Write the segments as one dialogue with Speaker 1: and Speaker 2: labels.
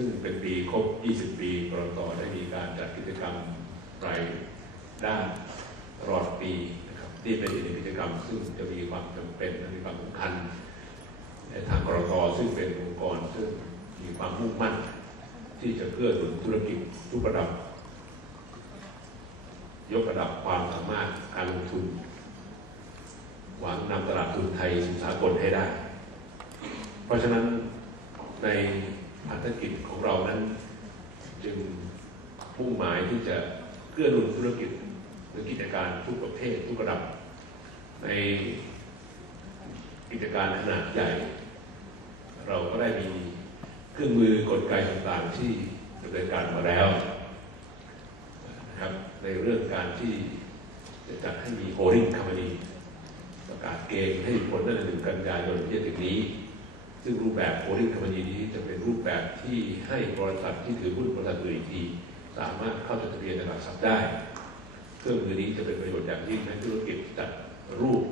Speaker 1: ซึ่งเป็นปีครบ 20 ปีกรตได้มีการจัดกิจกรรมรายด้านตลอดปีนะครับที่เป็นอีกหนึ่งกิจกรรม ซึ่งจะมีความจำเป็นและมีความสำคัญในทางกรตซึ่งเป็นองค์กรซึ่งมีความมุ่งมั่น ที่จะเพื่อหนุนธุรกิจทุกระดับ ยกระดับความสามารถการลงทุน หวังนำตลาดทุนไทยสู่สากลให้ได้ เพราะฉะนั้นใน ภารกิจของเรานั้น จึงมุ่งหมายที่จะเพื่อหนุนธุรกิจหรือกิจการทุกประเภททุกระดับ ในกิจการขนาดใหญ่ เราก็ได้มีเครื่องมือกลไกต่างๆที่ดำเนินการมาแล้วนะครับในเรื่องการที่จะจัดให้มีโฮลิ่งค o m p a n y ประกาศเกณฑ์ให้ผลตั้งแต่หนึ่งกันยายนที่จะถึงนี้ ซึ่งรูปแบบโฮลิ่งค o m p a n y นี้จะเป็นรูปแบบที่ให้บริษัทที่ถือหุ้นบริษัทอื่นอีกทีสามารถเข้าจดทะเบียนในหลักทรัพย์ได้ เครื่องมือนี้จะเป็นประโยชน์อย่างยิ่งในธุรกิจจัดรูป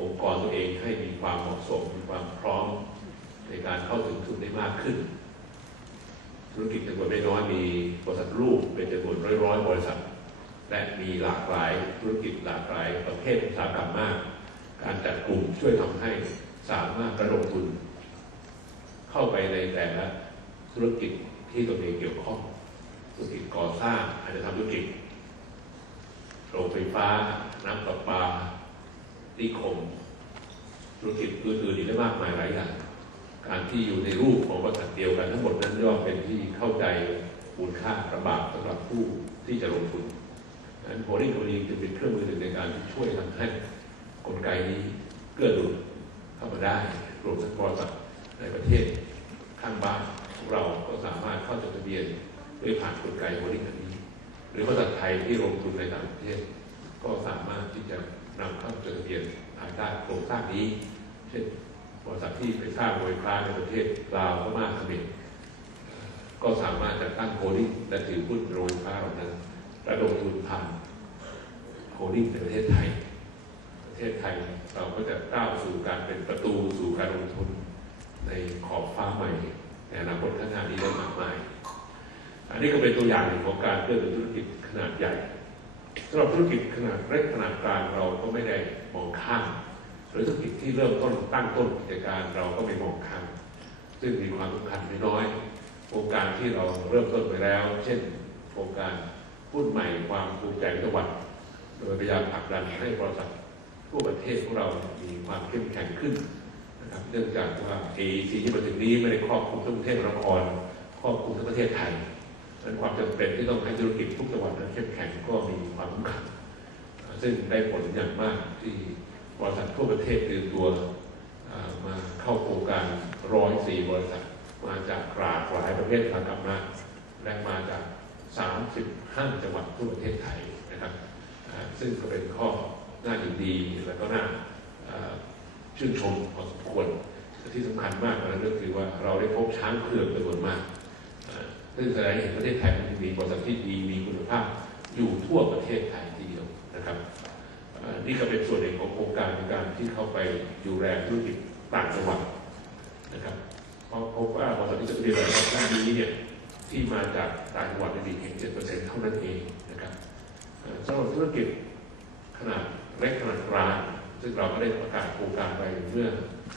Speaker 1: องค์กรตัวเองให้มีความเหมาะสม มีความพร้อมในการเข้าถึงทุนได้มากขึ้น ธุรกิจจำนวนไม่น้อยมีบริษัทรูปเป็นจำนวนร้อยๆบริษัท และมีหลากหลายธุรกิจหลากหลายประเภทอุตสาหกรรมมาก การจัดกลุ่มช่วยทำให้สามารถกระดมทุน เข้าไปในแต่ละธุรกิจที่ตัวเองเกี่ยวข้อง ธุรกิจก่อสร้างอาจจะทำธุรกิจโรงไฟฟ้า น้ำประปานิคม ธุรกิจอื่นๆอีกได้มากมายหลายอย่างการที่อยู่ในรูปของบริษัทเดียวกันทั้งหมดนั้นย่อมเป็นที่เข้าใจมูลค่าระบาดสำหรับผู้ที่จะลงทุนดังนั้นโพลิโคลีจึงเป็นเครื่องมือหนึ่งในการช่วยทำให้กลไกนี้เกื้อหนุนเข้ามาได้รวมทั้งบริษัทในประเทศ ด้วยผ่านกลไกโพลิงอันนี้ หรือบริษัทไทยที่ลงทุนในต่างประเทศ ก็สามารถที่จะนำเข้าจดทะเบียนภายใต้โครงสร้างนี้ เช่นบริษัทที่ไปสร้างโรงไฟฟ้าในประเทศลาวพม่าเขมรก็สามารถจะตั้งโฮลดิ้งและถือหุ้นโรงไฟฟ้าเหล่านั้นระดมทุนผ่านโฮลดิ้งในประเทศไทย ประเทศไทยเราก็จะก้าวสู่การเป็นประตูสู่การลงทุนในขอบฟ้าใหม่ในอนาคตข้างหน้านี้ได้มากมาย อันนี้ก็เป็นตัวอย่างหนึ่งของการเพื่อธุรกิจขนาดใหญ่สำหรับธุรกิจขนาดเล็กขนาดกลางเราก็ไม่ได้มองข้ามหรือธุรกิจที่เริ่มต้นตั้งต้นกิจการเราก็ไม่มองข้ามซึ่งมีความสำคัญไม่น้อยโครงการที่เราเริ่มต้นไปแล้ว เช่น โครงการพูดใหม่ความภูมิใจจังหวัด โดยพยายามผลักดันให้บริษัททั่วประเทศของเรามีความเข้มแข็งขึ้นนะครับเนื่องจากว่า AEC ที่มาถึงนี้ไม่ได้ครอบคลุมทั้งประเทศนครครอบคลุมทั้งประเทศไทย ดังนั้นความจำเป็นที่ต้องให้ธุรกิจทุกจังหวัดนั้นเข้มแข็งก็มีความสำคัญซึ่งได้ผลอย่างมากที่บริษัททั่วประเทศตื่นตัวมาเข้าโครงการร้อยสี่บริษัท มาจากหลาหลายประเภททางการมาและมาจาก35จังหวัดทั่วประเทศไทยนะครับซึ่งก็เป็นข้อน่ายินดีและก็น่าชื่นชมพอสมควรที่สำคัญมากนะก็คือว่าเราได้พบช้างเผือกจำนวนมาก ซึ่งแสดงเห็นประเทศไทยมันมีบริษัทที่ดีมีคุณภาพอยู่ทั่วประเทศไทยทีเดียวนะครับนี่ก็เป็นส่วนหนึ่งของโครงการในการที่เข้าไปดูแลธุรกิจต่างจังหวัดนะครับเพราะพบว่าบริษัทที่จะเรียนแบบด้านนี้เนี่ยที่มาจากต่างจังหวัดมีเพียงเจ็ดเปอร์เซ็นต์เท่านั้นเองนะครับสำหรับธุรกิจขนาดเล็กขนาดกลางซึ่งเราก็ได้ประกาศโครงการไปเมื่อ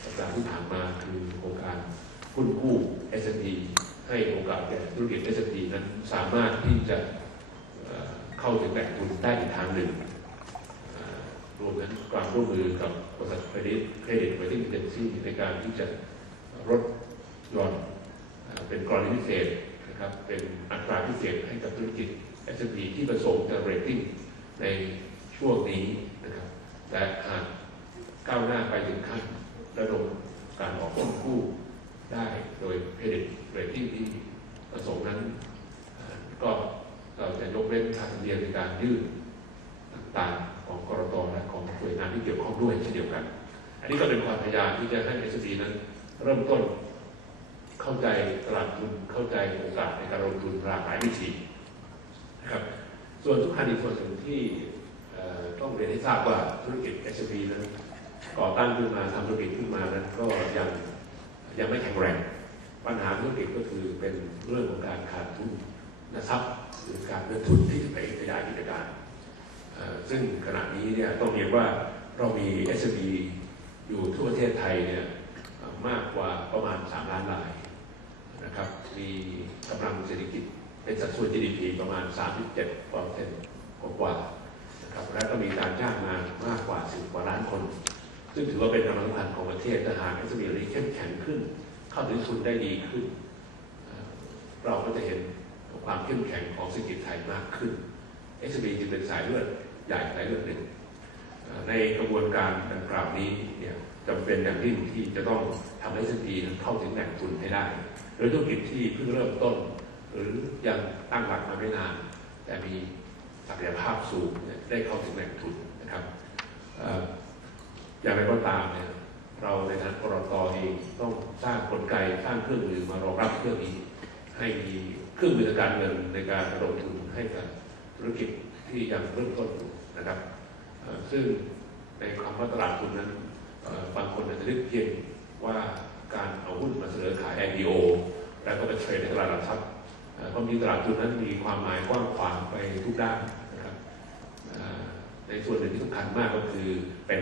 Speaker 1: สัปดาห์ที่ผ่านมาคือโครงการหุ้นกู้ S&P ให้โอกาสแก่ธุรกิจ S&P นั้นสามารถที่จะเข้าถึงแหล่งทุนได้อีกทางหนึ่งรวมทั้งความร่วมมือกับบริษัทเครดิตเครดิตเรตติ้งเอเจนซี่ในการที่จะลดหย่อนเป็นกรณีพิเศษนะครับเป็นอัตราพิเศษให้กับธุรกิจ S&P ที่ประสงค์จะเรตติ้งในช่วงนี้นะครับและหากก้าวหน้าไปถึงขั้นระดมการออกหุ้นกู้ ได้โดยเครดิตเรตติ้งที่ประสงค์นั้น ก็เราจะยกเว้นค่าธรรมเนียมในการยื่นต่างๆของกรตและของหน่วยงานที่เกี่ยวข้องด้วยเช่นเดียวกัน อันนี้ก็เป็นความพยายามที่จะให้ s อ b นั้น เริ่มต้นเข้าใจตลาดทุนเข้าใจโอกาสในการลงทุนหลากหลายวิธีนะครับส่วนทุกคันอีกส่วนหนึ่งที่ต้องเรียนให้ทราบว่าธุรกิจ SME นั้นก่อตั้งขึ้นมาทำธุรกิจขึ้นมานั้นก็ยัง ยังไม่แข็งแรง ปัญหาธุรกิจก็คือเป็นเรื่องของการขาดทุนนะครับหรือการเงินทุนที่จะไปขยายกิจการ ซึ่งขณะนี้เนี่ยต้องเรียนว่าเรามี SME อยู่ทั่วประเทศไทยเนี่ยมากกว่าประมาณ 3 ล้านรายนะครับ มีกำลังเศรษฐกิจเป็นสัดส่วน GDP ประมาณ 37เปอร์เซ็นต์กว่าๆนะครับ และก็มีการจ้างงานมากกว่า 10 กว่าล้านคน ซึ่งถือว่าเป็นกำลังสำคัญของประเทศทหาร SME นี้เข้มแข็งขึ้น เข้าถึงทุนได้ดีขึ้น เราก็จะเห็นความเข้มแข็งของเศรษฐกิจไทยมากขึ้น SME จึงเป็นสายเลือดใหญ่สายเลือดหนึ่งในกระบวนการดังกล่าวนี้เนี่ยจำเป็นอย่างยิ่งที่จะต้องทำให้ SME นั้นเข้าถึงแหล่งทุนให้ได้ โดยธุรกิจที่เพิ่งเริ่มต้น หรือยังตั้งหลักมาไม่นาน แต่มีศักยภาพสูงได้เข้าถึงแหล่งทุนนะครับ อย่างไรก็ตามเนี่ยเราในฐานะกรตเองต้องสร้างกลไกสร้างเครื่องมือมารองรับเครื่องนี้ ให้มีเครื่องมือทางการเงินในการระดมทุนให้กับธุรกิจที่ยังเริ่มต้นอยู่นะครับ ซึ่งในคำว่าตลาดทุนนั้นบางคนอาจจะนึกเพียงว่าการเอาหุ้นมาเสนอขาย IPO แล้วก็ไปเทรดในตลาดหลักทรัพย์เอ่อความจริงตลาดทุนนั้นมีความหมายกว้างขวางไปทุกด้านนะครับในส่วนหนึ่งที่สำคัญมากก็คือเป็น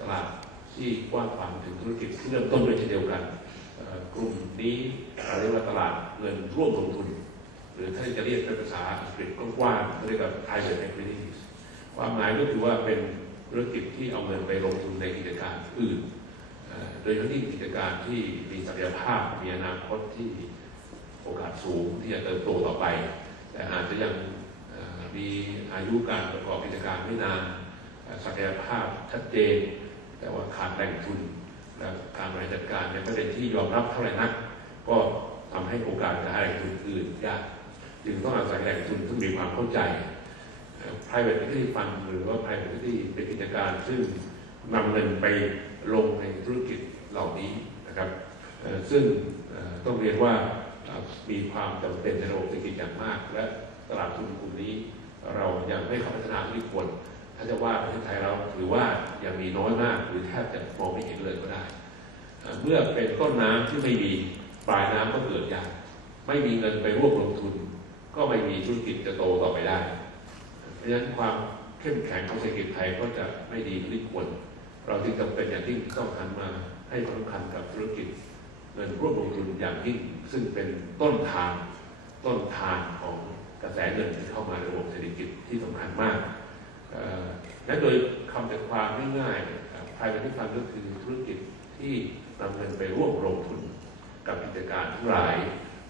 Speaker 1: ตลาดที่กว้างขวางถึงธุรกิจที่เริ่มต้นด้วยเช่นเดียวกันกลุ่มนี้เรียกว่าตลาดเงินร่วมลงทุน หรือถ้าจะเรียกเป็นภาษาอังกฤษกว้างๆเรียกว่า private equities ความหมายก็คือว่าเป็นธุรกิจที่เอาเงินไปลงทุนในกิจการอื่น โดยเฉพาะที่กิจการที่มีศักยภาพมีอนาคตที่โอกาสสูงที่จะเติบโตต่อไป แต่อาจจะยังมีอายุการประกอบกิจการไม่นานศักยภาพชัดเจน แต่ว่าขาดแหล่งทุนและการบริหารจัดการในประเด็นที่ยอมรับเท่าไหร่นัก ก็ทำให้โอกาสจะหาแหล่งทุนอื่นยากจึงต้องอาศัยแหล่งทุนที่มีความเข้าใจ private equity fund หรือว่า private equity เป็นกิจการซึ่งนำเงินไปลงในธุรกิจเหล่านี้นะครับ ซึ่งต้องเรียนว่ามีความจำเป็นในระบบเศรษฐกิจอย่างมาก และตลาดทุนกลุ่มนี้ เรายังไม่เข้าพัฒนาที่ควร ถ้าจะว่าประเทศไทยเราถือว่ายังมีน้อยมากหรือแทบจะมองไม่เห็นเลยก็ได้ เมื่อเป็นต้นน้ำที่ไม่มีปลายน้ำก็เกิดยากไม่มีเงินไปร่วมลงทุน ก็ไม่มีธุรกิจจะโตต่อไปได้ เพราะฉะนั้นความเข้มแข็งของเศรษฐกิจไทยก็จะไม่ดีที่ควร เราจึงจำเป็นอย่างยิ่งต้องหันมาให้ความสำคัญกับธุรกิจ เงินร่วมลงทุนอย่างยิ่งซึ่งเป็นต้นทางต้นทางของกระแสเงินที่เข้ามาในระบบเศรษฐกิจที่สำคัญมาก และโดยคำจัดความง่ายๆภายในที่ฟังก็คือธุรกิจที่นำเงินไปร่วมลงทุนกับกิจการทั้งหลาย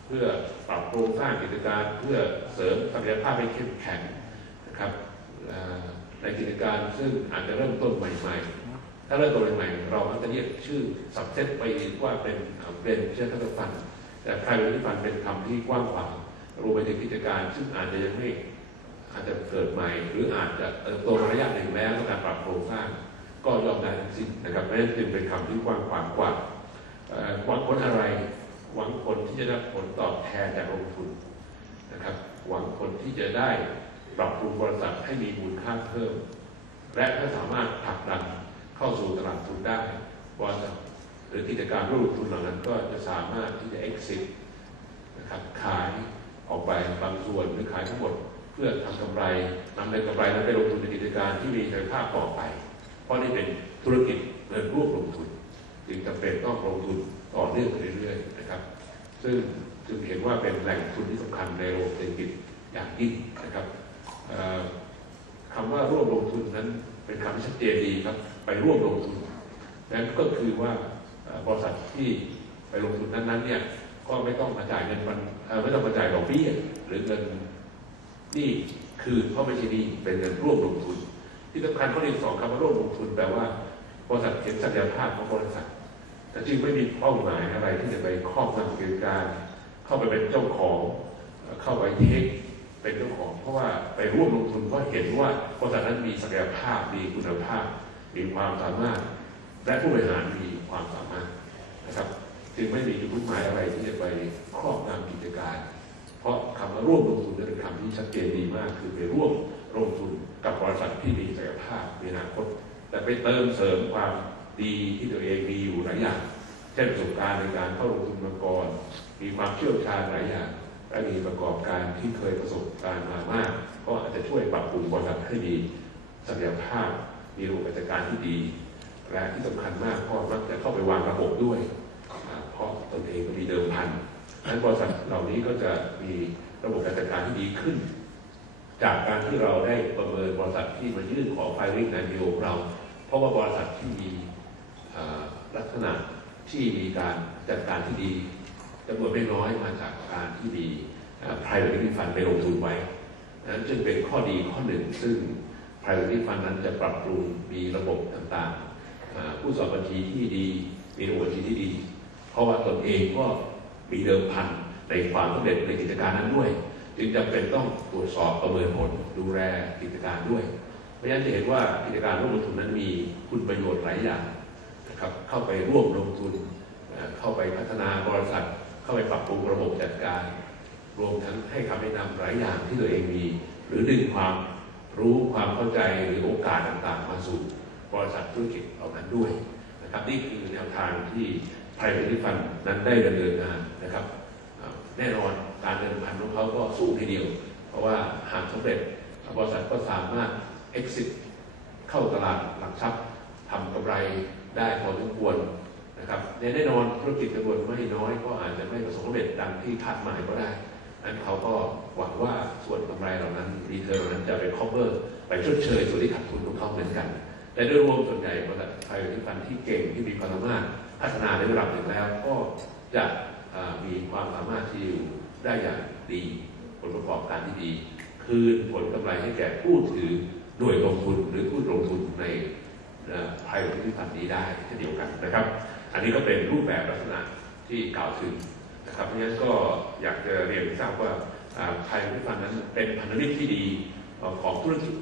Speaker 1: เพื่อปรับโครงสร้างกิจการเพื่อเสริมศักยภาพให้เข้มแข็งนะครับในกิจการซึ่งอาจจะเริ่มต้นใหม่ๆ ถ้าเริ่มต้นใหม่ๆ เราก็จะเรียกชื่อสับเซตไปว่าเป็นเป็นเชื่อทัศฟันแต่ใครเป็นที่ฟันเป็นคำที่กว้างขวางรวมไปถึงกิจการซึ่งอาจจะยังไม่ อาจจะเกิดใหม่หรืออาจจะเติบโตระยะหนึ่งแล้วต้องการปรับโครงสร้างก็ยอมได้ทั้งสิ้นนะครับเพราะฉะนั้นจึงเป็นคำที่กว้างขวางกว่าหวังผลอะไร หวังผลที่จะได้ผลตอบแทนจากลงทุนนะครับ หวังผลที่จะได้ปรับปรุงบริษัทให้มีมูลค่าเพิ่ม และถ้าสามารถผลักดันเข้าสู่ตลาดทุนได้บริษัทหรือกิจการร่วมลงทุนเหล่านั้นก็จะสามารถที่จะ exit นะครับขายออกไปบางส่วนหรือขายทั้งหมด เพื่อทำกำไรนำในกำไรนั้นไปลงทุนในกิจการที่มีศักยภาพต่อไป เพราะนี่เป็นธุรกิจเงินร่วมลงทุน จึงจำเป็นต้องลงทุนต่อเนื่องไปเรื่อยๆนะครับ ซึ่งจึงเห็นว่าเป็นแหล่งทุนที่สำคัญในระบบเศรษฐกิจอย่างยิ่งนะครับเอ่อคำว่าร่วมลงทุนนั้นเป็นคำที่ชัดเจนดีครับ ไปร่วมลงทุนนั้นก็คือว่าบริษัทที่ไปลงทุนนั้นๆเนี่ยก็ไม่ต้องมาจ่ายเงินมันไม่ต้องมาจ่ายดอกเบี้ยหรือเงิน นี่คืนเพราไม่ใช่นี่เป็นเงินร่วมลงทุน ที่สำคัญข้อที่สองคำว่าร่วมลงทุนแปลว่าบริษัทเห็นศักยภาพของบริษัทแต่จึงไม่มีเป้าหมายอะไรที่จะไปครอบงำกิจการ เข้าไปเป็นเจ้าของเอ่อเข้าไปเทคเป็นเจ้าของเพราะว่าไปร่วมลงทุนเพราะเห็นว่าบริษัทนั้นมีศักยภาพมีคุณภาพ มีความสามารถ และผู้บริหารมีความสามารถนะครับ จึงไม่มีจุดมุ่งหมายอะไรที่จะไปครอบงำกิจการ เพราะคำว่าร่วมลงทุนนั้นเป็นคำที่ชัดเจนดีมาก คือไปร่วมลงทุนกับบริษัทที่มีศักยภาพในอนาคต แต่ไปเติมเสริมความดีที่ตัวเองมีอยู่หลายอย่าง เช่นประสบการณ์ในการเข้าลงทุนมาก่อนมีความเชี่ยวชาญหลายอย่างและมีประกอบการที่เคยประสบการณ์มามาก ก็อาจจะช่วยปรับปรุงบริษัทให้มีศักยภาพ มีระบบกิจการที่ดี และที่สำคัญมากก็มักจะเข้าไปวางระบบด้วย เพราะตนเองก็มีเดิมพัน นั้นบริษัทเหล่านี้ก็จะมีระบบการจัดการที่ดีขึ้น จากการที่เราได้ประเมินบริษัทที่มายื่นขอไฟลิ่งในดีโอเรา เพราะว่าบริษัทที่มีลักษณะที่มีการจัดการที่ดีจำนวนไม่น้อยมาจากการที่มี private equity fund ไปลงทุนไว้นั้นจึงเป็นข้อดีข้อหนึ่ง ซึ่ง private equity fund นั้นจะปรับปรุงมีระบบต่างๆ ผู้สอบบัญชีที่ดี มีระบบบัญชีที่ดี เพราะว่าตนเองก็ มีเดิมพันในความสำเร็จในกิจการนั้นด้วย จึงจำเป็นต้องตรวจสอบประเมินผลดูแลกิจการด้วย เพราะฉะนั้นจะเห็นว่ากิจการร่วมลงทุนนั้นมีคุณประโยชน์หลายอย่างนะครับเข้าไปร่วมลงทุน เข้าไปพัฒนาบริษัท เข้าไปปรับปรุงระบบจัดการ รวมทั้งให้คำแนะนำหลายอย่างที่ตัวเองมี หรือดึงความรู้ความเข้าใจหรือโอกาสต่างๆ มาสู่บริษัทธุรกิจเหล่านั้นด้วยนะครับนี่คือแนวทางที่ private fund นั้นได้ดำเนินงาน นะครับแน่นอนการเดินพันของเขาก็สูงทีเดียว เพราะว่าหากสำเร็จบริษัทก็สามารถ exit เข้าตลาดหลักทรัพย์ทำกำไรได้พอสมควรนะครับแน่นอนธุรกิจจำนวนไม่น้อยก็อาจจะไม่ประสบความสำเร็จดังที่คาดหมายก็ได้นั้นเขาก็หวังว่าส่วนกำไรเหล่านั้นรีเทิร์นนั้นจะไป cover ไปชดเชยส่วนที่ขาดทุนของเขาเหมือนกัน แต่โดยรวมส่วนใหญ่บริษัทไทยที่ฟันที่เก่งที่มีความสามารถพัฒนาในระดับหนึ่งแล้ว ก็จะ มีความสามารถที่อยู่ได้อย่างดี ผลประกอบการที่ดี คืนผลกำไรให้แก่ผู้ถือหน่วยลงทุนหรือผู้ลงทุนในภายในที่พันนี้ได้เช่นเดียวกันนะครับ อันนี้ก็เป็นรูปแบบลักษณะที่กล่าวถึงนะครับเพราะฉะนั้นก็อยากจะเรียนทราบว่าไทยพิพันธ์นั้นเป็นพันธมิตรที่ดีของธุรกิจ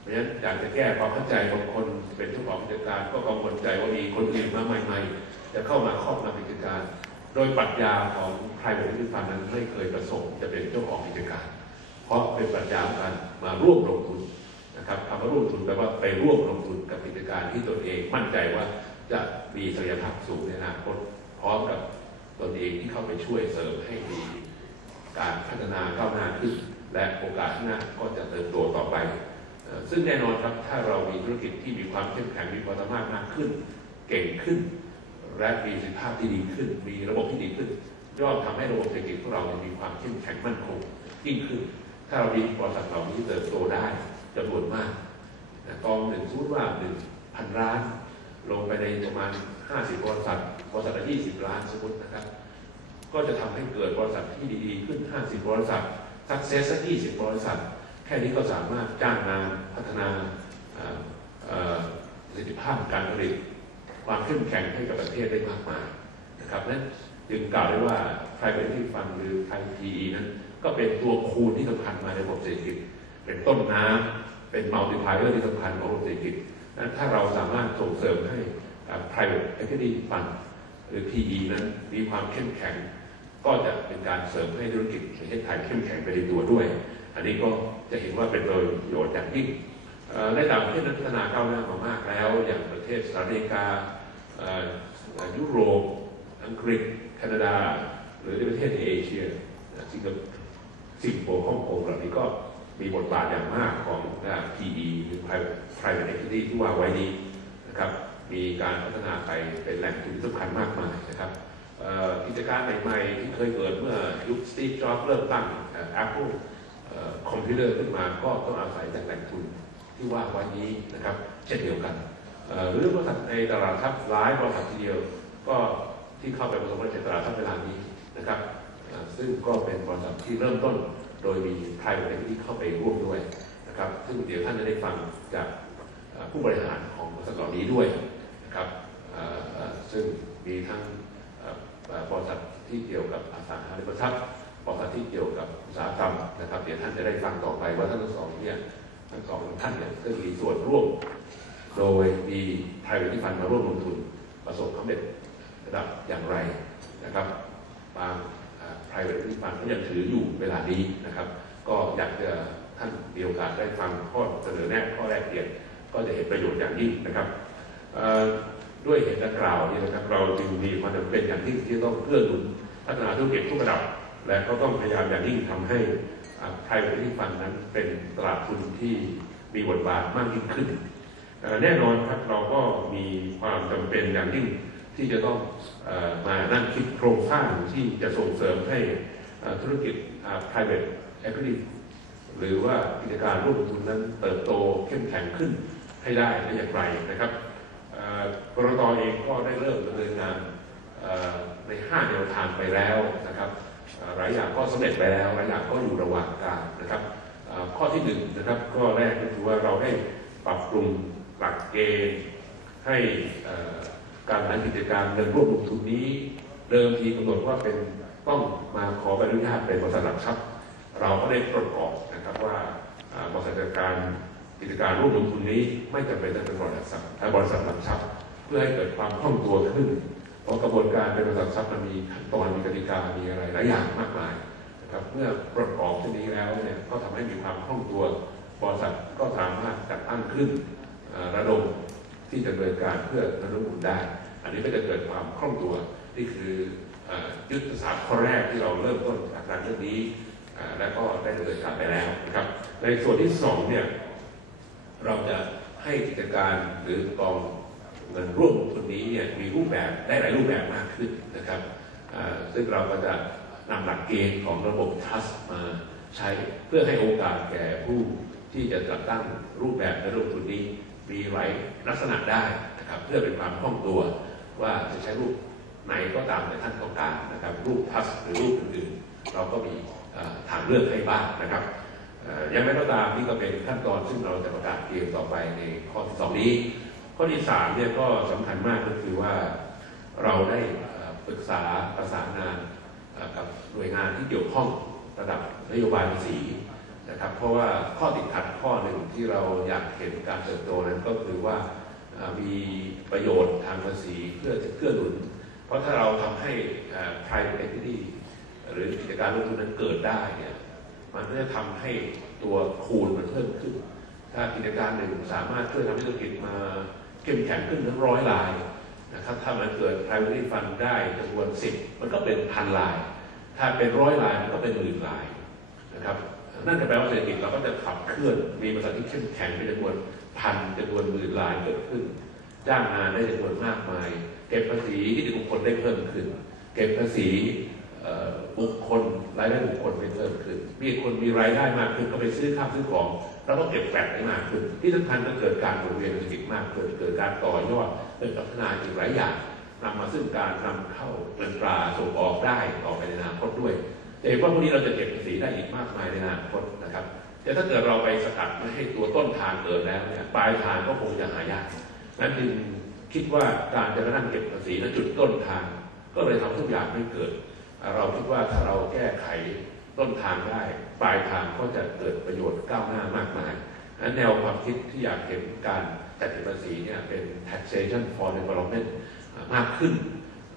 Speaker 1: เพราะฉะนั้นอยากจะแก้ความเข้าใจบางคนเป็นเจ้าของกิจการก็กังวลใจว่ามีคนอื่นมาใหม่ ๆ จะเข้ามาครอบงำกิจการ โดยปรัชญาของไทยพิพันธ์นั้นไม่เคยประสงค์จะเป็นเจ้าของกิจการ เพราะเป็นปรัชญาการมาร่วมลงทุนนะครับคำว่าร่วมทุนแปลว่าไปร่วมลงทุนกับกิจการที่ตนเองมั่นใจว่าจะมีศักยภาพสูงในอนาคตพร้อมกับตนเองที่เข้าไปช่วยเสริมให้มีการพัฒนาก้าวหน้าขึ้น และโอกาสข้างหน้าก็จะเติบโตต่อไป ซึ่งแน่นอนครับถ้าเรามีธุรกิจที่มีความเข้มแข็งมีความสามารถมากขึ้น เก่งขึ้น และมีประสิทธิภาพที่ดีขึ้น มีระบบที่ดีขึ้นย่อมทำให้ระบบเศรษฐกิจของเรามีความเข้มแข็งมั่นคงยิ่งขึ้น ถ้าเรามีบริษัทเหล่านี้เติบโตได้จำนวนมากกองหนึ่งสมมติว่าหนึ่งพันล้าน ลงไปในประมาณ 50 บริษัทบริษัทละ20 ล้านสมมตินะครับ ก็จะทำให้เกิดบริษัทที่ดีๆ ขึ้น 50 บริษัทสักเซสสัก20 บริษัท แค่นี้ก็สามารถจ้างงานพัฒนาประสิทธิภาพการผลิต ความเข้มแข็งให้กับประเทศได้มากมายนะครับนั้นจึงกล่าวได้ว่า private equity fund หรือ PE นั้นก็เป็นตัวคูณที่สำคัญมาในระบบเศรษฐกิจ เป็นต้นน้ำเป็นมัลติพายเออร์ที่สำคัญของระบบเศรษฐกิจนั้นถ้าเราสามารถส่งเสริมให้ private equity fund หรือ PE นั้นมีความเข้มแข็ง ก็จะเป็นการเสริมให้ธุรกิจประเทศไทยเข้มแข็งไปในตัวด้วย อันนี้ก็จะเห็นว่าเป็นประโยชน์อย่างยิ่งในต่างประเทศนั้นพัฒนาก้าวหน้ามามากแล้ว อย่างประเทศสหรัฐอเมริกา ยุโรป อังกฤษ แคนาดา หรือในประเทศในเอเชียสิงคโปร์สิงคโปร์ฮ่องกงเหล่านี้ก็มีบทบาทอย่างมากของ PE หรือ private equity ที่ว่าไว้นี้นะครับมีการพัฒนาไปเป็นแหล่งทุนสำคัญมากมายนะครับกิจการใหม่ๆที่เคยเกิดเมื่อยุคสตีฟจ็อบส์เริ่มตั้ง Apple คอมพิวเตอร์ขึ้นมาก็ต้องอาศัยจากแหล่งทุนที่ว่าไว้นี้นะครับ เช่นเดียวกัน หรือบริษัทในตลาดทับหลายบริษัททีเดียว ก็ที่เข้าไปประสบความเร็จในตลาดทับเวลานี้นะครับซึ่งก็เป็นบริษัทที่เริ่มต้นโดยมีไทยบริษัทที่เข้าไปร่วมด้วยนะครับ ซึ่งเดี๋ยวท่านจะได้ฟังจากผู้บริหารของบริษัทเหล่านี้ด้วยนะครับซึ่งมีทั้งบริษัทที่เกี่ยวกับอสังหาริมทรัพย์บริษัทที่เกี่ยวกับอุตสาหกรรมนะครับ เดี๋ยวท่านจะได้ฟังต่อไปว่าทั้งสองเนี่ยทั้งสองท่านเนี่ยก็มีส่วนร่วม โดยมีไทยบริษัทมาร่วมลงทุนประสบความสำเร็จระดับอย่างไรนะครับบางอ่า private equity fund ก็ยังถืออยู่เวลานี้นะครับ ก็อยากจะท่านมีโอกาสได้ฟังข้อเสนอแนะข้อแรกเปลี่ยนก็จะเห็นประโยชน์อย่างยิ่งนะครับด้วยเหตุดังกล่าวนี้นะครับเราจึงมีความจำเป็นอย่างยิ่งที่ต้องเพื่อหนุนพัฒนาธุรกิจทุกระดับ และก็ต้องพยายามอย่างยิ่งทำให้อ่า private equity fund นั้นเป็นตลาดทุนที่มีบทบาทมากยิ่งขึ้น แน่นอนครับเราก็มีความจำเป็นอย่างยิ่งที่จะต้องอมานั่งคิดโครงสร้างที่จะส่งเสริมให้ธุรกิจ private equity หรือว่ากิจการร่วมลงทุนนั้นเติบโตเข้มแข็งขึ้นให้ได้และอย่างไรนะครับเอ่อกรตเองก็ได้เริ่มดำเนินงานใน 5 แนวทางไปแล้วนะครับหลายอย่างก็สำเร็จไปแล้วหลายอย่างก็อยู่ระหว่างการนะครับข้อที่หนึ่งนะครับก็แรกก็คือว่าเราได้ปรับปรุง หลักเกณฑ์ให้การบริหากิจการเงินร่วมลงทุนนี้ เดิมทีกำหนดว่าเป็นต้องมาขอใบอนุญาตเป็นบริษัทหลักทรัพย์เราก็ได้ปลดออกนะครับว่าบริษัทการกิจการร่วมลงทุนนี้ไม่จำเป็นต้องเป็นบริษัทหลักทรัพย์บริษัทหลักทรัพย์เพื่อให้เกิดความคล่องตัวขึ้น เพราะกระบวนการเป็นบริษัทหลักทรัพย์มันมีขั้นตอนมีกติกามีอะไรหลายอย่างมากมายนะครับเมื่อปลดออกเช่นนี้แล้วเนี่ยก็ทำให้มีความคล่องตัวบริษัทก็สามารถจัดตั้งขึ้น ระดมที่จะดำเนินการเพื่อระดมทุนได้ อันนี้ก็จะเกิดความคล่องตัวนี่คือยุทธศาสตร์ข้อแรกที่เราเริ่มต้นจากการเรื่องนี้และก็ได้ดำเนินการไปแล้วนะครับ ในส่วนที่สองเนี่ยเราจะให้กิจการหรือกองเงินร่วมลงทุนนี้เนี่ยมีรูปแบบได้หลายรูปแบบมากขึ้นนะครับซึ่งเราก็จะนำหลักเกณฑ์ของระบบ trust มาใช้เพื่อให้โอกาสแก่ผู้ที่จะจัดตั้งรูปแบบในลงทุนนี้ มีหลายลักษณะได้นะครับเพื่อเป็นความคล่องตัวว่าจะใช้รูปไหนก็ตามในท่านต้องการนะครับรูป trust หรือรูปอื่นๆ เราก็มีทางเลือกให้บ้างนะครับยังไม่ก็ตามนี่ก็เป็นขั้นตอนซึ่งเราจะประกาศเกมต่อไปในข้อที่สองนี้ ข้อที่สามเนี่ยก็สำคัญมากก็คือว่าเราได้ปรึกษาประสานงานกับหน่วยงานที่เกี่ยวข้องระดับนโยบายภาษี นะครับ เพราะว่าข้อติดขัดข้อหนึ่งที่เราอยากเห็นการเติบโตนั้นก็คือว่ามีประโยชน์ทางภาษีเพื่อจะเกื้อหนุน เพราะถ้าเราทำให้เอ่อ private equity หรือกิจการลงทุนนั้นเกิดได้เนี่ยมันก็จะทำให้ตัวคูณมันเพิ่มขึ้น ถ้ากิจการหนึ่งสามารถช่วยทำให้ธุรกิจมาเข้มแข็งขึ้นทั้งร้อยลายนะครับถ้ามันเกิด private fund ได้จำนวนสิบมันก็เป็นพันลาย ถ้าเป็นร้อยลายมันก็เป็นหมื่นลายนะครับ นั่นจะแปลว่าเศรษฐกิจเราก็จะขับเคลื่อนมีบริษัทที่เข้มแข็งมีจำนวนพันจำนวนหมื่นลายเกิดขึ้น จ้างงานได้จำนวนมากมาย เก็บภาษีที่บุคคลได้เพิ่มขึ้น เก็บภาษีบุคคลรายได้บุคคลได้เพิ่มขึ้น มีคนมีรายได้มากขึ้นก็ไปซื้อข้าวซื้อของเราก็เก็บแฟลตได้มากขึ้น ที่สำคัญก็เกิดการหมุนเวียนเศรษฐกิจมากขึ้นเกิดการต่อยอดเกิดพัฒนาอีกหลายอย่างนำมาซึ่งการนำเข้าเงินตราส่งออกได้ต่อไปในอนาคตด้วย แต่เห็นว่าพวกนี้เราจะเก็บภาษีได้อีกมากมายในอนาคตนะครับ แต่ถ้าเกิดเราไปสกัดไม่ให้ตัวต้นทางเกิดแล้วเนี่ยปลายทางก็คงจะหายากนั้นจึงคิดว่าการจะมานั่งเก็บภาษีณจุดต้นทาง ก็เลยทำทุกอย่างไม่เกิด เราคิดว่าถ้าเราแก้ไขต้นทางได้ ปลายทางก็จะเกิดประโยชน์ก้าวหน้ามากมายนั้นแนวความคิดที่อยากเห็นการจัดเก็บภาษีเนี่ยเป็น taxation for development มากขึ้น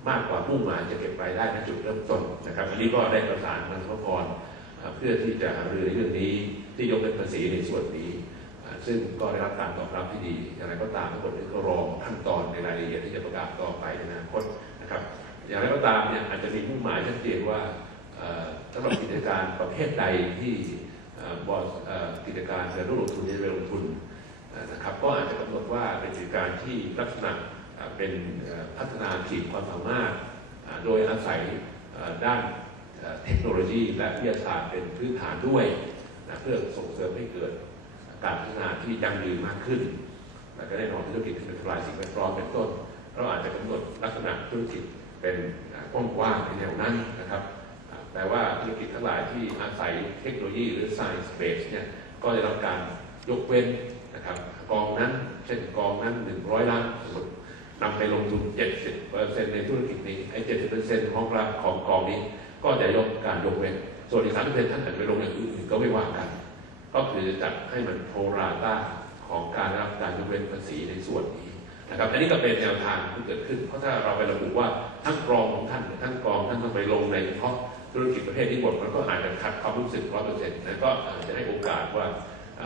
Speaker 1: มากกว่ามุ่งหมายจะเก็บรายได้ณจุดเริ่มต้นนะครับอันนี้ก็ได้ประสานทางสรพรเพื่อที่จะหารือเรื่องนี้ที่ยกเว้นภาษีในส่วนนี้ ซึ่งก็ได้รับการตอบรับที่ดีอย่างไรก็ตามทั้งหมดนี้ก็รอขั้นตอนในรายละเอียดที่จะประกาศต่อไปในอนาคตนะครับอย่างไรก็ตามเนี่ยอาจจะมีมุ่งหมายชัดเจนว่าเอ่อสำหรับกิจการประเภทใดที่เอ่อบริษัทเอ่อกิจการเงินร่วมลงทุนที่จะไปลงทุนนะครับก็อาจจะกำหนดว่าเป็นกิจการที่ลักษณะ เป็นพัฒนาขีดความสามารถ โดยอาศัยด้านเทคโนโลยีและวิทยาศาสตร์เป็นพื้นฐานด้วยนะเพื่อส่งเสริมให้เกิดการพัฒนาที่ยั่งยืนมากขึ้นและก็ได้นอนธุรกิจที่เป็นทลายสิ่งแวดล้อมเป็นต้น เราอาจจะกำหนดลักษณะธุรกิจเป็นกว้างกว้างๆในแนวนั้นนะครับแต่ว่าธุรกิจทั้งหลายที่อาศัยเทคโนโลยีหรือ science base เนี่ยก็ได้รับการยกเว้นนะครับกองนั้น เช่นกองนั้น 100 ล้านสมมติ นำไปลงทุน 70%ในธุรกิจนี้ ไอ้ 70%ของราของกองนี้ ก็จะยกการยกเว้น ส่วนอีก 30%ท่านอาจจะไปลงอย่างอื่นก็ไม่ว่ากัน ก็คือจัดให้มันโพราต้าของการรับการยกเว้นภาษีในส่วนนี้นะครับ อันนี้ก็เป็นแนวทางที่เกิดขึ้น เพราะถ้าเราไประบุว่าทั้งกรองของท่านทั้งกองท่านต้องไปลงในเฉพาะธุรกิจประเภทนี้หมดมันก็อาจจะขัดความรู้สึกร้อยเปอร์เซ็นต์แล้วก็อาจจะให้โอกาสว่า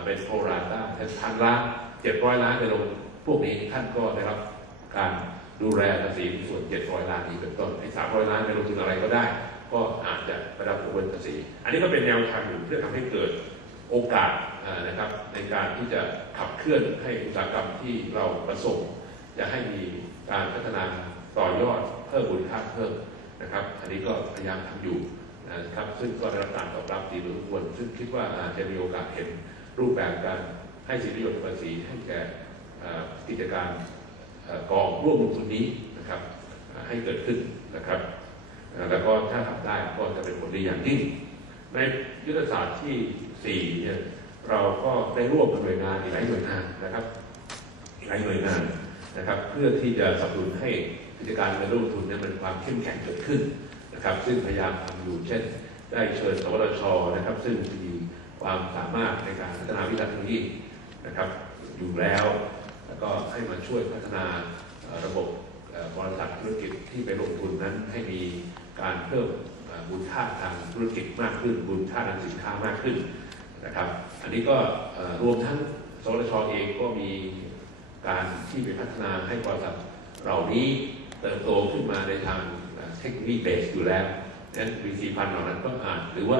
Speaker 1: เป็นโปรราต้าพันล้านเจ็ดร้อยล้านไปลงพวกนี้ท่านก็ได้รับ การดูแลภาษีส่วนเจ็ดร้อยล้านนี้เป็นต้นไอ้สามร้อยล้านไปลงทุนอะไรก็ได้ ก็อาจจะประดับผลภาษี อันนี้ก็เป็นแนวทางอยู่เพื่อทำให้เกิดโอกาสนะครับในการที่จะขับเคลื่อนให้อุตสาหกรรมที่เราประสงค์จะให้มีการพัฒนาต่อยอดเพิ่มมูลค่าเพิ่มนะครับ อันนี้ก็พยายามทำอยู่นะครับซึ่งก็ได้รับการตอบรับดีพอสมควรซึ่งคิดว่าอาจจะมีโอกาสเห็นรูปแบบการให้สิทธิประโยชน์ภาษีให้แก่กิจการ กองร่วมลงทุนนี้นะครับให้เกิดขึ้นนะครับแล้วก็ถ้าทำได้ก็จะเป็นผลดีอย่างยิ่งในยุทธศาสตร์ที่สี่เนี่ยเราก็ได้ร่วมกับหน่วยงานหลายหน่วยงานนะครับหลายหน่วยงานนะครับ เพื่อที่จะสนับสนุนให้กิจการเงินลงทุนเนี่ยมันความเข้มแข็งเกิดขึ้นนะครับ ซึ่งพยายามทำอยู่เช่น ได้เชิญสวทชนะครับ ซึ่งมีความสามารถในการพัฒนาวิชาเทคโนโลยีนะครับ อยู่แล้ว แล้วก็ให้มาช่วยพัฒนาระบบบริษัทธุรกิจที่ไปลงทุนนั้นให้มีการเพิ่มเอ่อมูลค่าทางธุรกิจมากขึ้นมูลค่าทางสินค้ามากขึ้นนะครับ อันนี้ก็รวมทั้งสวทชเองก็มีการที่ไปพัฒนาให้บริษัทเหล่านี้เติบโตขึ้นมาในทางเทคโนโลยีเบสอยู่แล้วดังนั้น VC พันเหล่านั้นก็อาจหรือว่า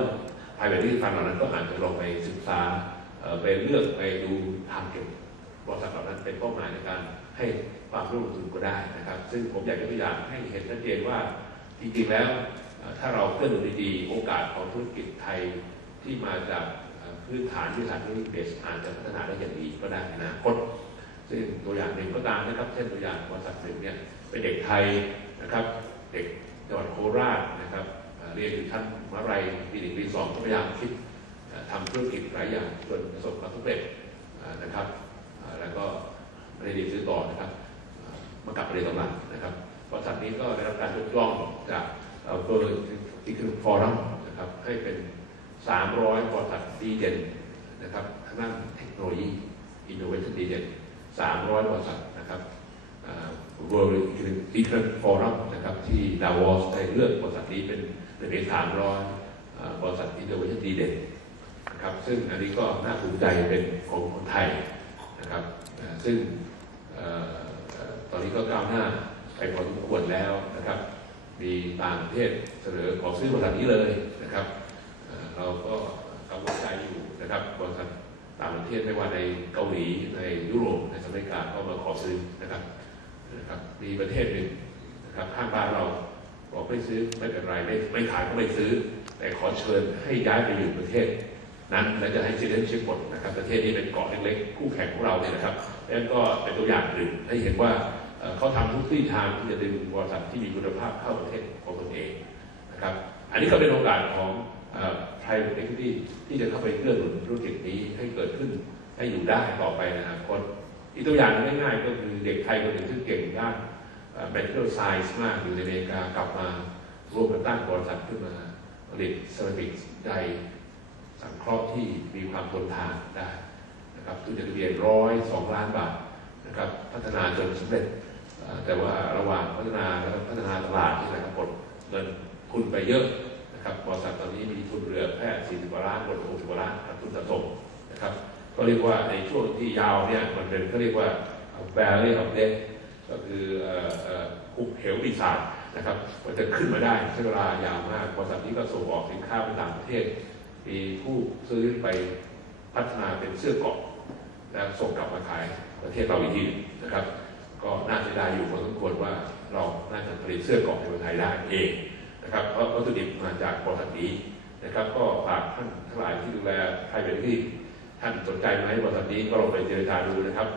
Speaker 1: private equity พันเหล่านั้นก็อาจจะลองไปศึกษาไปเลือกไปดูทางเก็บ บริษัทเหล่านั้นเป็นเป้าหมายในการให้ความร่วมทุนก็ได้นะครับ ซึ่งผมอยากจะตัวอย่างให้เห็นชัดเจนว่าจริงๆแล้วถ้าเราเคลื่อนดีๆ โอกาสของธุรกิจไทยที่มาจากพื้นฐานที่ฐานธุรกิจเบสอาจจะพัฒนาได้อย่างดีก็ได้ในอนาคต ซึ่งตัวอย่างหนึ่งก็ตามนะครับ เช่นตัวอย่างบริษัทหนึ่งเนี่ยเป็นเด็กไทยนะครับ เด็กจังหวัดโคราชนะครับเรียนอยู่ชั้นมหาลัยปีหนึ่งปีสองก็พยายามคิดทำธุรกิจหลายอย่างจนประสบความสำเร็จนะครับ แล้วก็ไม่ได้เรียนซื้อต่อนะครับมากลับไปเรียนตำหลังนะครับบริษัทนี้ก็ได้รับการยกย่องจากเบอร์ที่คือฟอรัมนะครับให้เป็น 300 บริษัทดีเด่นนะครับทางด้านเทคโนโลยี Innovation ดีเด่น300 บริษัทนะครับเอ่อ World Economic Forum นะครับที่ดาวอสได้เลือกบริษัทนี้เป็นหนึ่งใน300เอ่อบริษัท Innovation ดีเด่นนะครับซึ่งอันนี้ก็น่าภูมิใจเป็นของคนไทย นะครับซึ่งออตอนนี้ก็ก้าวหน้าไปพอสมควรแล้วนะครับ มีต่างประเทศเสนอขอซื้อบริษัทนี้เลยนะครับเเราก็กังใจอยู่นะครับบริษัทต่างประเทศไม่ว่าในเกาหลีในยุโรปในสหรัฐอเมริกาก็มาขอซื้อนะครับนะครับ มีประเทศหนึ่งนะครับข้างบ้านเราบอกไม่ซื้อไม่เป็นไรไม่ไม่ขายก็ไม่ซื้อ แต่ขอเชิญให้ย้ายไปอยู่ประเทศ นั้นและจะให้ซิเดนชิปหมดนะครับประเทศนี้เป็นเกาะเล็กๆคู่แข่งของเราเนี่ยนะครับแล้วก็เป็นตัวอย่างหนึ่งให้เห็นว่าเขาทำทุกที่ทางที่จะดึงบริษัทที่มีคุณภาพเข้าประเทศของตนเองนะครับอันนี้ก็เป็นโอกาสของเอ่อ private equity ที่จะเข้าไปเกื้อหนุนธุรกิจนี้ให้เกิดขึ้นให้อยู่ได้ต่อไปในอนาคตอีกตัวอย่างง่ายๆก็คือเด็กไทยคนหนึ่งซึ่เก่งด้านเอ่อ material science มากอยู่ในอเมริกากลับมาร่วมกันตั้งบริษัทขึ้นมาผลิตเซรามิกใด สังเคราะห์ที่มีความทนทานได้นะครับทุนจดทะเบียนร้อยสองล้านบาทนะครับพัฒนาจนสำเร็จ แต่ว่าระหว่างพัฒนาแล้วพัฒนาตลาดที่นะครับหมดเงินทุนไปเยอะนะครับบริษัทตอนนี้มีทุนเหลือแค่40กว่าล้านบน60กว่าล้านทุนสะสมนะครับก็เรียกว่าในช่วงที่ยาวเนี่ยมันเป็นเขาเรียกว่า valley of death ก็คือเอ่อเอ่อคุกเหวปีศาจนะครับมันจะขึ้นมาได้ใช้เวลายาวมากบริษัทนี้ก็ส่งออกสินค้าไปต่างประเทศ มีผู้ซื้อไปพัฒนาเป็นเสื้อเกาะแล้วส่งกลับมาขายประเทศเราอีกทีนะครับ ก็น่าเสียดายอยู่พอสมควรว่าเราน่าจะผลิตเสื้อเกาะในเมืองไทยได้เองนะครับเพราะวัตถุดิบมาจากบริษัทนี้นะครับ ก็ฝากท่านทั้งหลายที่ดูแลไทยเป็นที่ท่านสนใจไหมบริษัทนี้ก็ลองไปเจรจาดูนะครับ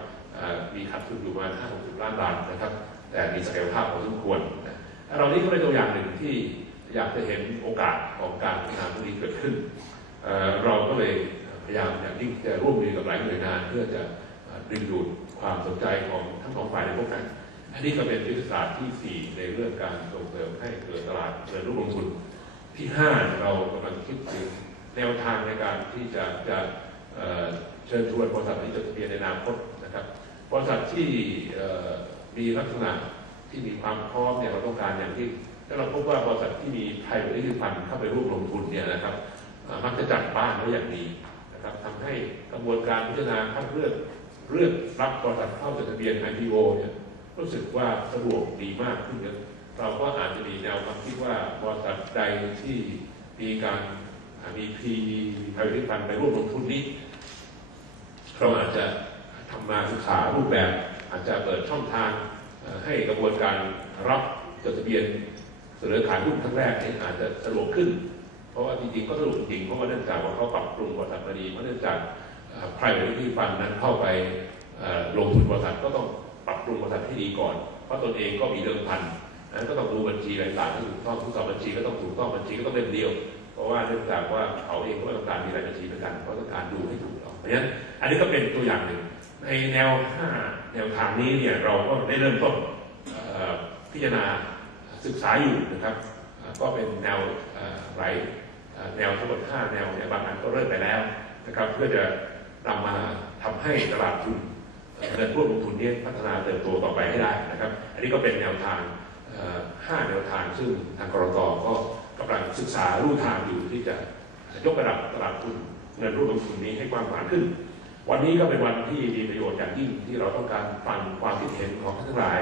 Speaker 1: มีขาดทุนอยู่ประมาณ5 60ล้านบาทนะครับ แต่มีศักยภาพพอสมควรนะเรานี้ก็เป็นตัวอย่างหนึ่งที่อยากจะเห็นโอกาสของการพัฒนาธุรกิจเกิดขึ้น เราก็เลยพยายามอย่างยิ่งจะร่วมมือกับหลายหน่วยงาน เพื่อจะดึงดูดความสนใจของทั้งสองฝ่ายในพวกกันอันนี้ก็เป็นยุทธศาสตร์ที่ 4 ในเรื่องการส่งเสริมให้เกิดตลาดเงินรุ่งลงทุนที่ 5 เรากำลังคิดถึงแนวทางในการที่จะจะเชิญชวนบริษัทที่จดทะเบียนในอนาคตนะครับบริษัทที่มีลักษณะที่มีความพร้อมเนี่ยเราต้องการอย่างที่ถ้าเราพบว่าบริษัทที่มีไทยบริษัทพันเข้าไปร่วมลงทุนเนี่ยนะครับ มักจะจัดบ้านไว้อย่างดีนะครับทำให้กระบวนการพิจารณาคัดเลือกเลือกรับบริษัทเข้าจดทะเบียน IPO เนี่ยรู้สึกว่าสะดวกดีมากขึ้นเยอะเราก็อาจจะมีแนวความคิดว่าบริษัทใดที่มีการมีพีไทยบริษัทพันธ์ไปร่วมลงทุนนี้เราอาจจะทำมาศึกษารูปแบบ อาจจะเปิดช่องทางให้กระบวนการรับจดทะเบียนเสนอขายหุ้นครั้งแรกนี้อาจจะสะดวกขึ้น ราะว่าจริงๆก็สะดวกจริงเพราะว่าเนื่องจากว่าเขาปรับปรุงบริษัทมาดีเพราะเนื่องจากไพรเวทที่ฟันนั้นเข้าไปลงทุนบริษัทก็ต้องปรับปรุงบริษัทที่ดีก่อน เพราะตนเองก็มีเดิมพันนั้นก็ต้องดูบัญชีต่างๆที่ถูกต้องทุกสอบบัญชีก็ต้องถูกต้องบัญชีก็ต้องเล่มเดียว เพราะว่าเนื่องจากว่าเขาเองก็ต้องการมีรายบัญชีเหมือนกันเขาต้องการดูให้ถูกต้องเพราะฉะนั้นอันนี้ก็เป็นตัวอย่างหนึ่งในแนวห้าแนวทางนี้เนี่ยเราก็ได้เริ่มต้นพิจารณาศึกษาอยู่นะครับ ก็เป็นแนวเอ่อหลาย แนวทั้งหมด 5 แนวเนี่ยบางอันก็เริ่มไปแล้วนะครับเพื่อจะนำมาทำให้ตลาดทุนเงินร่วมลงทุนนี้พัฒนาเติบโตต่อไปให้ได้นะครับ อันนี้ก็เป็นแนวทางเอ่อห้าแนวทางซึ่งทางกรตก็กำลังศึกษาลู่ทางอยู่ที่จะยกระดับตลาดทุนเงินร่วมลงทุนนี้ให้กว้างขวางขึ้น วันนี้ก็เป็นวันที่มีประโยชน์อย่างยิ่งที่เราต้องการฟังความคิดเห็นของท่านทั้งหลาย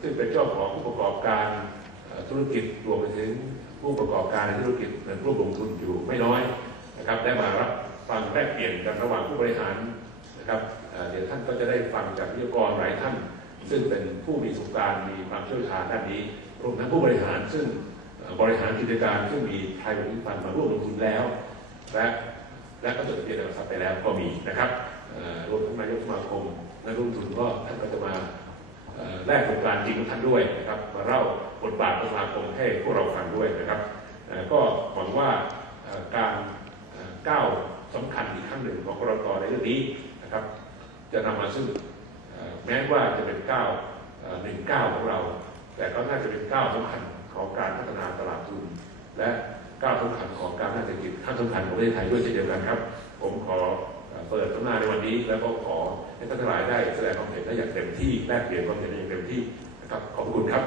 Speaker 1: ซึ่งเป็นเจ้าของผู้ประกอบการธุรกิจรวมไปถึง ผู้ประกอบการในธุรกิจเงินร่วมลงทุนอยู่ไม่น้อยนะครับได้มารับฟังแลกเปลี่ยนกันระหว่างผู้บริหารนะครับเดี๋ยวท่านก็จะได้ฟังจากวิทยากรหลายท่าน ซึ่งเป็นผู้มีประสบการณ์มีความเชี่ยวชาญด้านนี้รวมทั้งผู้บริหารซึ่งบริหารกิจการซึ่งมีไทยบริษัทมาร่วมลงทุนแล้ว และและก็จดทะเบียนในหลักทรัพย์ไปแล้วก็มีนะครับรวมทั้งนายกสมาคมนักลงทุนก็ท่านก็จะมาแลกประสบการณ์จริงของท่านด้วยนะครับมาเล่า บทบาทของสมาคมให้พวกเราฟังด้วยนะครับ ก็หวังว่าการก้าวสำคัญอีกครั้งหนึ่งของกรกตในเรื่องนี้นะครับ จะนำมาซึ่งแม้ว่าจะเป็นก้าวหนึ่งก้าวของเรา แต่ก็น่าจะเป็นก้าวสำคัญของการพัฒนาตลาดทุน และก้าวสำคัญของการพัฒนาเศรษฐกิจขั้นสำคัญของประเทศไทยด้วยเช่นเดียวกันครับ ผมขอเปิดสัมมนาในวันนี้แล้วก็ขอให้ท่านทั้งหลายได้แสดงความเห็นได้อย่างเต็มที่แลกเปลี่ยนความเห็นได้อย่างเต็มที่นะครับขอบคุณครับ